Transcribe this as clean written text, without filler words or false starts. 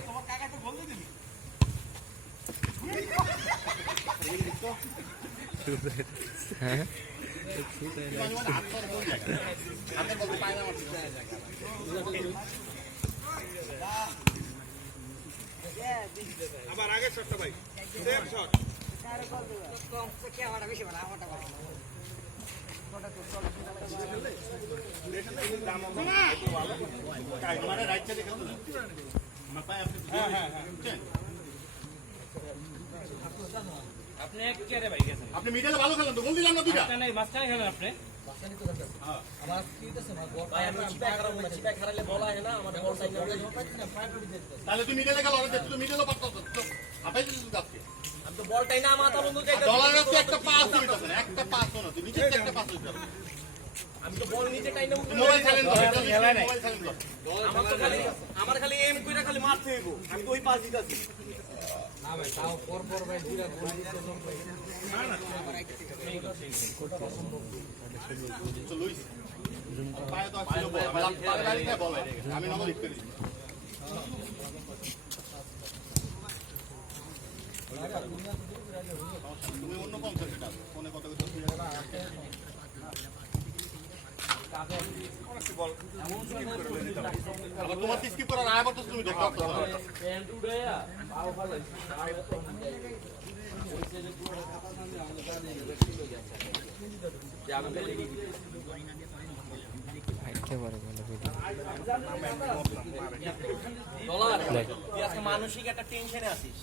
তোমার কাকা তো বলতে দিবি হ্যাঁ আবার আগে শটটা ভাই সেম শট আপনি কে রে ভাই গেছেন আপনি মিডলে ভালো খেলেন তো গোল দিলাম না দুইটা মাঝখানে খেলেন আপনি আমার কি হইতেছে না ভাই আমি চিপা খারাপ না চিপা খারালে বলা হয় না আমার বল সাইড না তাহলে তুই মিডলে খেলো আর তুই মিডলে পারতাস আপনি দিছিস আজকে আমি তো বলটাই না মাথা বন্ধু যাইতা ডলারের তো একটা পাস হইতাছে না একটা পাস না তুই নিচে একটা পাস হইতাছে আমি তো বল নিচে টাইনা মোবাইল চালান ধর মোবাইল চালান ধর আমার খালি এম কইরা খালি মারতে হইব আমি তো ওই পাস দিতাছি না ভাই তাও পর পর ভাই দুইটা গোল দিতে সম্ভব না না লুইস পায়ে তো আসলে বল আমি বল আমি নগর হিট করি তুমি অন্য কম সেটা ফোনে কথা কথা আবার তোমার স্কিপ করার আয় পড়তো তুমি দেখো প্যান্ট উড়াইয়া পাও ফালাইছি মানসিক একটা টেনশনে আছিস